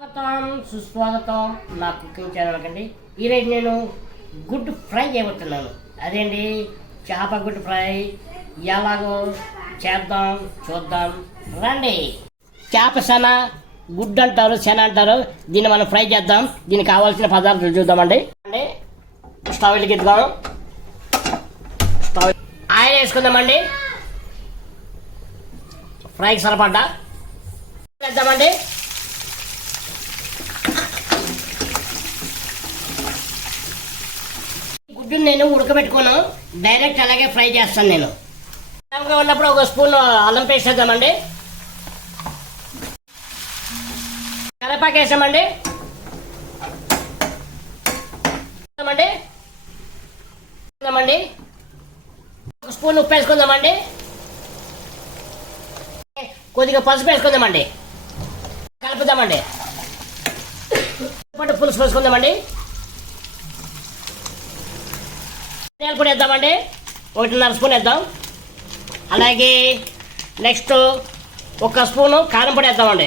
స్వాగతం సుస్వాగతం నా కుకింగ్ ఛానల్ అండి. ఈరోజు నేను గుడ్ ఫ్రై చేయబోతున్నాను. అదేంటి చేప గుడ్ ఫ్రై ఎలాగో చేద్దాం చూద్దాం రండి. చేప శన గుడ్ అంటారు, శన అంటారు. దీన్ని మనం ఫ్రై చేద్దాం. దీనికి కావాల్సిన పదార్థాలు చూద్దామండి. అండి స్టవ్ వెలిగిద్దాం. స్టవ్ ఆయిల్ వేసుకుందామండి. ఫ్రైకి సరిపడ్డా వేద్దామండి. గుడ్డుని నేను ఉడకబెట్టుకోను, డైరెక్ట్ అలాగే ఫ్రై చేస్తాను. నేను ఉన్నప్పుడు ఒక స్పూన్ అల్లం పేస్ట్ వేద్దామండి. కరివేపాకు వేసామండి. ఒక స్పూన్ ఉప్పు వేసుకుందామండి. కొద్దిగా పసుపు వేసుకుందామండి. కలుపుదామండి. పులుసు పోసుకుందామండి. ధనియాల పొడి వేద్దామండి. 1.5 స్పూన్ వేద్దాం. అలాగే నెక్స్ట్ 1 స్పూను కారం పొడి వేద్దామండి.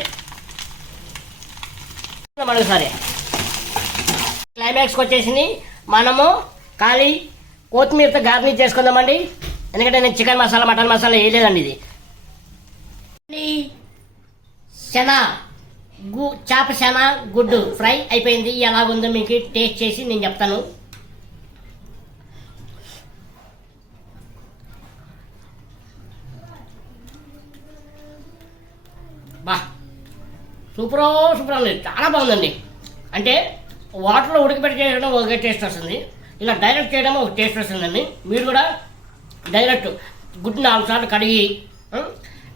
మరోసారి క్లైమాక్స్కి వచ్చేసింది. మనము ఖాళీ కొత్తిమీరతో గార్నిష్ చేసుకుందామండి. ఎందుకంటే నేను చికెన్ మసాలా మటన్ మసాలా వేయలేదండి. ఇది శన చేప శన గుడ్డు ఫ్రై అయిపోయింది. ఎలాగుందో మీకు టేస్ట్ చేసి నేను చెప్తాను. బా సూపర్ అండి, చాలా బాగుందండి. అంటే వాటర్లో ఉడకబెట్టి చేయడం ఒక టేస్ట్ వస్తుంది, ఇలా డైరెక్ట్ చేయడం ఒక టేస్ట్ వస్తుందండి. మీరు కూడా డైరెక్ట్ గుడ్డు 4 సార్లు కడిగి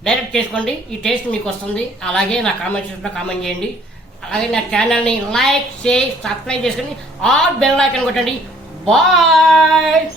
డైరెక్ట్ చేసుకోండి. ఈ టేస్ట్ మీకు వస్తుంది. అలాగే నా కామెంట్ సెక్షన్లో కామెంట్ చేయండి. అలాగే నా ఛానల్ని లైక్ చేసి సబ్స్క్రైబ్ చేసుకొని ఆల్ బెల్ ఐకాన్ కొట్టండి. బాయ్.